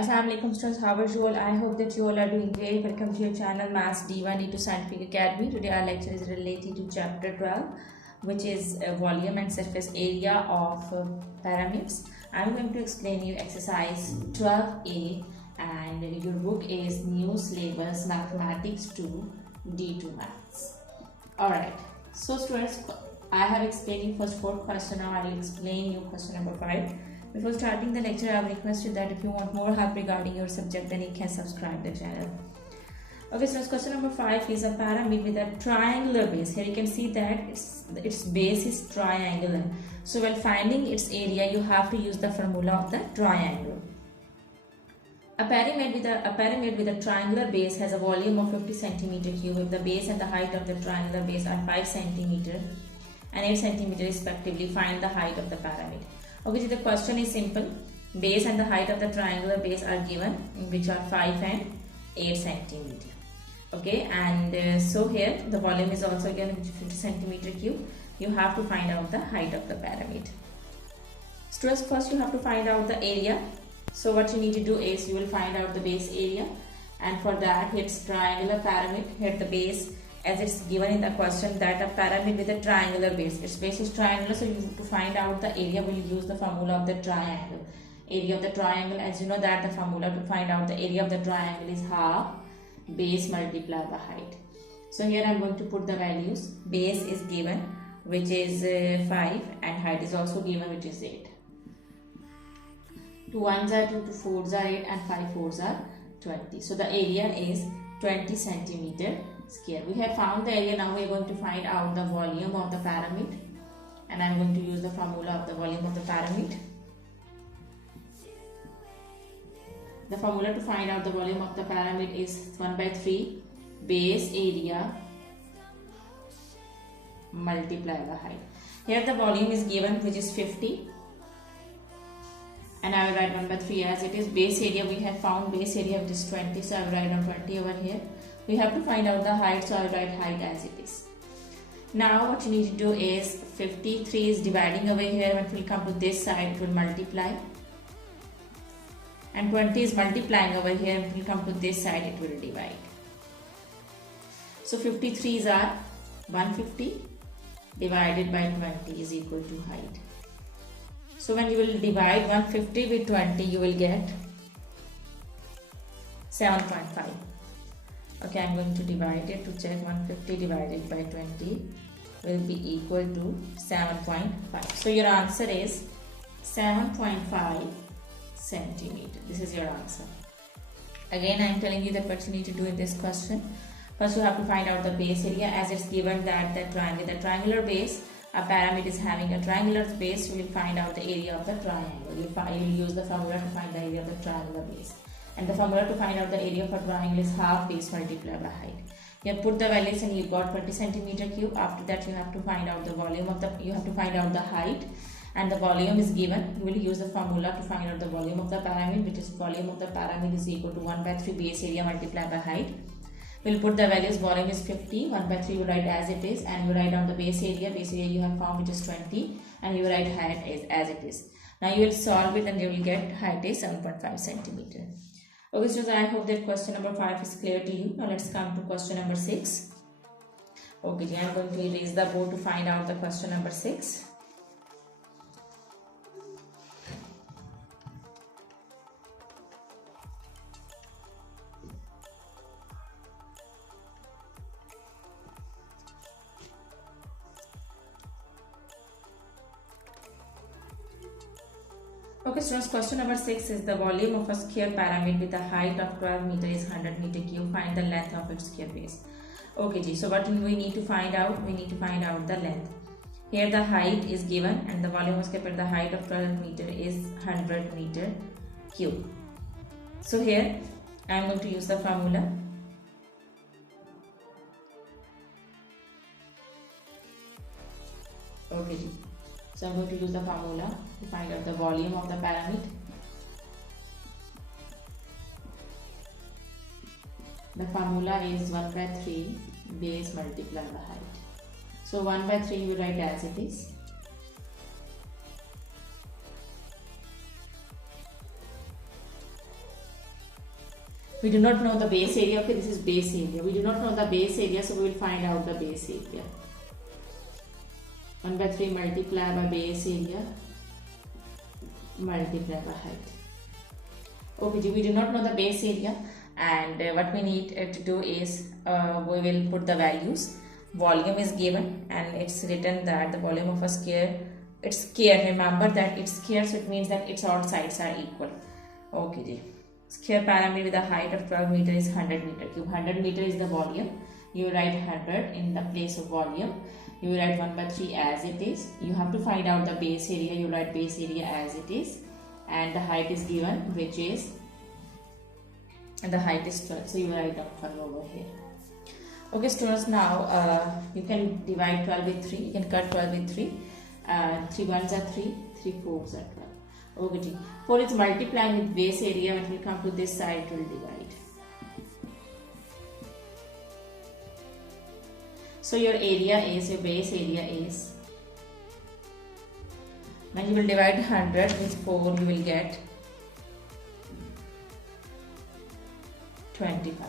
Assalamualaikum students, how are you all? I hope that you all are doing great. Welcome to your channel Maths D1 D2 Scientific Academy. Today our lecture is related to chapter 12, which is volume and surface area of pyramids. I'm going to explain you exercise 12A, and your book is New Syllabus Mathematics 2 D2 Maths. Alright, so students, I have explained you first 4 questions. Now I will explain you question number 5. Before starting the lecture, I have requested that if you want more help regarding your subject, then you can subscribe the channel. Okay, so question number 5 is a pyramid with a triangular base. Here you can see that its base is triangular. So while finding its area, you have to use the formula of the triangle. A pyramid with a triangular base has a volume of 50 cm cube if the base and the height of the triangular base are 5 cm and 8 cm respectively. Find the height of the pyramid. Okay, so the question is simple. Base and the height of the triangular base are given, which are 5 and 8 cm. Okay, and so here the volume is also given, which is 50 cm cube. You have to find out the height of the pyramid. Students, first you have to find out the area. So what you need to do is you will find out the base area, and for that it's triangular pyramid. Here the base, as it's given in the question, that a pyramid with a triangular base, its base is triangular, so you have to find out the area. Will use the formula of the triangle. Area of the triangle, as you know that the formula to find out the area of the triangle is half base multiplied by height. So here I am going to put the values. Base is given, which is 5, and height is also given, which is 8. 2 1s are 2, 2 4s are 8, and 5 4s are 20. So the area is 20 centimeter square. We have found the area. Now we are going to find out the volume of the pyramid, and I am going to use the formula of the volume of the pyramid. The formula to find out the volume of the pyramid is 1/3 base area multiplied by height. Here the volume is given, which is 50, and I will write 1/3 as it is. Base area, we have found base area, which is 20, so I will write on 20 over here. We have to find out the height, so I will write height as it is. Now what you need to do is 53 is dividing over here. When it will come to this side, it will multiply, and 20 is multiplying over here. When it will come to this side, it will divide. So 53's are 150 divided by 20 is equal to height. So when you will divide 150 with 20, you will get 7.5. Okay, I am going to divide it to check. 150 divided by 20 will be equal to 7.5. So your answer is 7.5 centimeter. This is your answer. Again, I am telling you that what you need to do in this question. First, you have to find out the base area, as it's given that the triangular base, a pyramid is having a triangular base. You will find out the area of the triangle. You will use the formula to find the area of the triangular base. And the formula to find out the area of a triangle is half base multiplied by height. You have put the values and you got 20 centimeter cube. After that, you have to find out the volume of the, you have to find out the height, and the volume is given. You will use the formula to find out the volume of the pyramid, which is volume of the pyramid is equal to 1/3 base area multiplied by height. We'll put the values. Volume is 50, 1/3 you write as it is, and you write down the base area. Base area you have found, which is 20, and you write height as it is. Now you will solve it, and you will get height is 7.5 centimeter. Okay, so I hope that question number 5 is clear to you. Now let's come to question number 6. Okay, I am going to erase the board to find out the question number 6. Okay, students, question number 6 is the volume of a square pyramid with a height of 12 meter is 100 meter cube. Find the length of its square base. Okay, so what we need to find out? We need to find out the length. Here the height is given, and the volume of square, the height of 12 meter is 100 meter cube. So here I am going to use the formula. Okay, so I am going to use the formula to find out the volume of the pyramid. The formula is 1/3 base multiplied by height. So 1/3 you write as it is. We do not know the base area. Okay, this is base area. We do not know the base area, so we will find out the base area. 1 by 3 multiply by base area multiply by height. Okay, we do not know the base area, and what we need to do is we will put the values. Volume is given and it's written that the volume of a sphere, it's square. Remember that it's square, so it means that its all sides are equal. Okay ji. Sphere parameter with a height of 12 meter is 100 meter cube. 100 meter is the volume. You write 100 in the place of volume. You write 1 by 3 as it is. You have to find out the base area. You write base area as it is, and the height is given, which is, and the height is 12. So you write down 12 over here. Okay students, now you can divide 12 with 3. You can cut 12 with 3. 3 ones are 3, 3 fours are 12. Okay, for its multiplying with base area, when we come to this side, it will divide. So your area is, your base area is, when you will divide 100 with 4, you will get 25.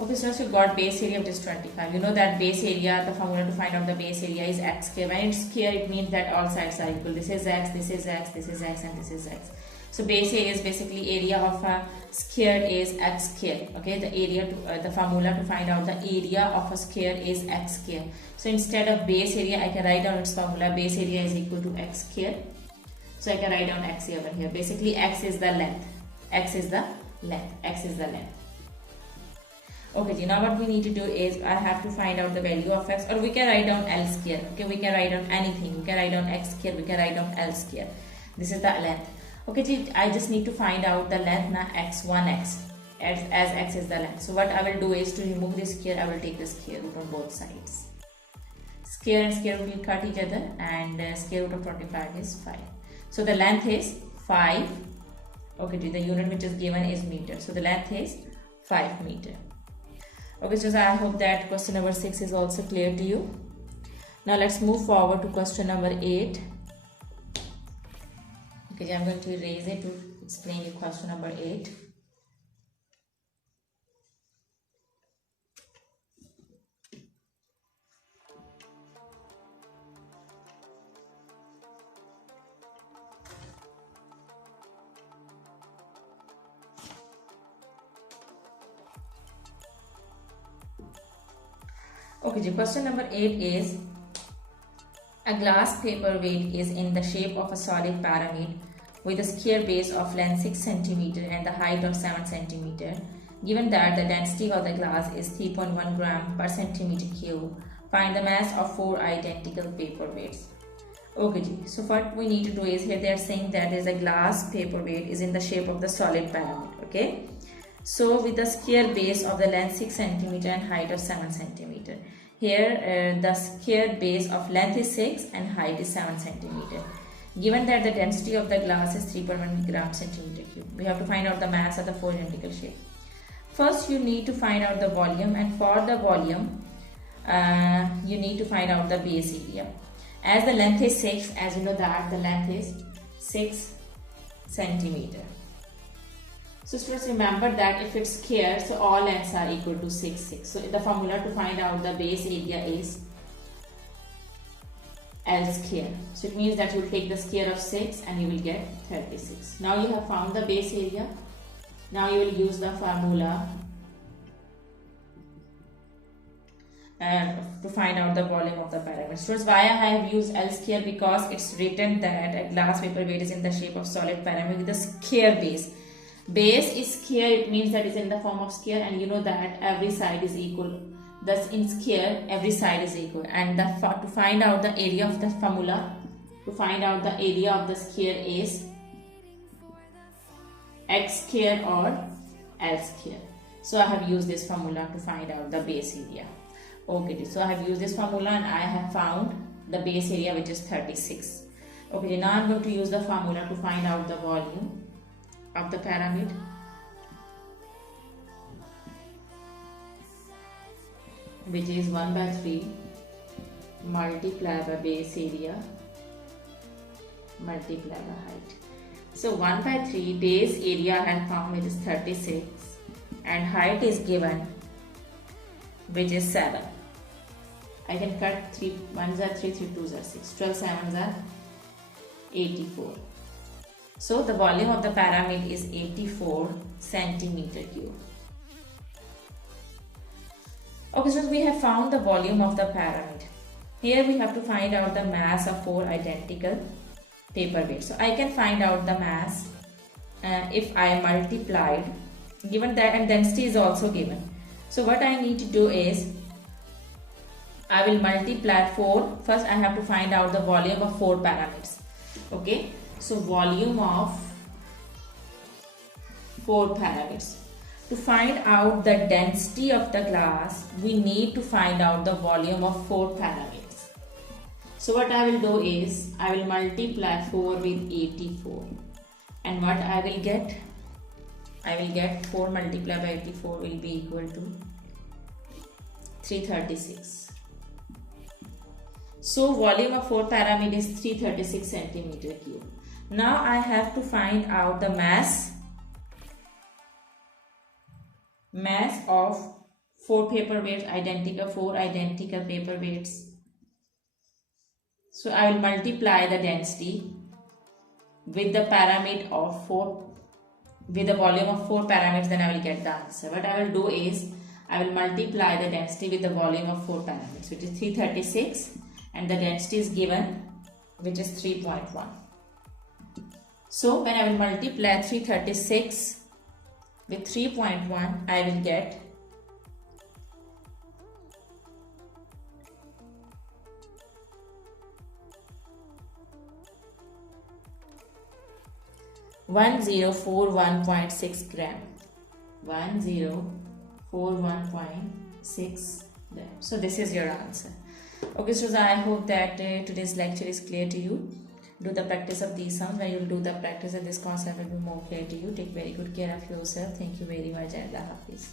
Okay, so you got base area, which is 25. You know that base area, the formula to find out the base area is x square. When it's square, it means that all sides are equal. This is x, this is x, this is x, and this is x. So base area is basically area of a square is x square. Okay, the area to the formula to find out the area of a square is x square. So instead of base area, I can write down its formula. Base area is equal to x square. So I can write down x over here. Basically, x is the length. X is the length. X is the length. Okay, now what we need to do is I have to find out the value of x, or we can write down L square. Okay, we can write down anything. We can write down x square. We can write down L square. This is the length. Okay, I just need to find out the length now, x1x, as x is the length. So what I will do is to remove this square, I will take the square root on both sides. Square and square root will cut each other, and square root of 25 is 5. So the length is 5. Okay, the unit which is given is meter. So the length is 5 meter. Okay, so I hope that question number 6 is also clear to you. Now let's move forward to question number 8. Okay, I'm going to erase it to explain you question number 8. Okay, question number 8 is, a glass paperweight is in the shape of a solid pyramid with a square base of length 6 cm and the height of 7 cm. Given that the density of the glass is 3.1 gram per centimeter cube, find the mass of 4 identical paperweights. Okay, so what we need to do is, here they are saying that is a glass paperweight is in the shape of the solid pyramid. Okay, so with the square base of the length 6 cm and height of 7 cm. Here the square base of length is 6 and height is 7 cm. Given that the density of the glass is 3.1 gram centimeter cube, we have to find out the mass of the 4 identical shape. First you need to find out the volume, and for the volume you need to find out the base area. As the length is 6, as you know that the length is 6 centimeter. So students, remember that if it's square, so all lengths are equal to 6, 6. So the formula to find out the base area is L square. So it means that you will take the square of 6 and you will get 36. Now you have found the base area. Now you will use the formula to find out the volume of the pyramid. Students, why I have used L square? Because it's written that a glass paperweight is in the shape of solid pyramid with a square base. Base is square, it means that it's in the form of square, and you know that every side is equal. Thus in square, every side is equal, and to find out the area of the formula, to find out the area of the square is x square or L square. So I have used this formula to find out the base area. Okay, so I have used this formula and I have found the base area, which is 36. Okay, now I'm going to use the formula to find out the volume of the pyramid. Which is 1 by 3 multiplied by base area multiplied by height. So 1 by 3 days area I have found, which is 36, and height is given, which is 7. I can cut 3 1s are 3, 3 2s are 6, 12 7s are 84. So the volume of the pyramid is 84 centimeter cube. Okay, so we have found the volume of the pyramid. Here we have to find out the mass of 4 identical paperweights. So I can find out the mass if I multiplied, given that, and density is also given. So what I need to do is, I will multiply 4. First I have to find out the volume of 4 pyramids. Okay, so volume of 4 pyramids. To find out the density of the glass, we need to find out the volume of 4 pyramids. So what I will do is, I will multiply 4 with 84. And what I will get? I will get 4 multiplied by 84 will be equal to 336. So volume of 4 pyramid is 336 centimeter cube. Now I have to find out the mass of 4 paperweights, four identical paperweights. So I will multiply the density with the pyramid of 4, with the volume of 4 pyramids, then I will get the answer. What I will do is, I will multiply the density with the volume of 4 pyramids, which is 336, and the density is given, which is 3.1. So when I will multiply 336 with 3.1, I will get 1041.6 gram. 1041.6 gram. So this is your answer. Okay, so I hope that today's lecture is clear to you. Do the practice of these sums. When you will do the practice of this concept, will be more clear to you. Take very good care of yourself. Thank you very much, and Allah Hafiz.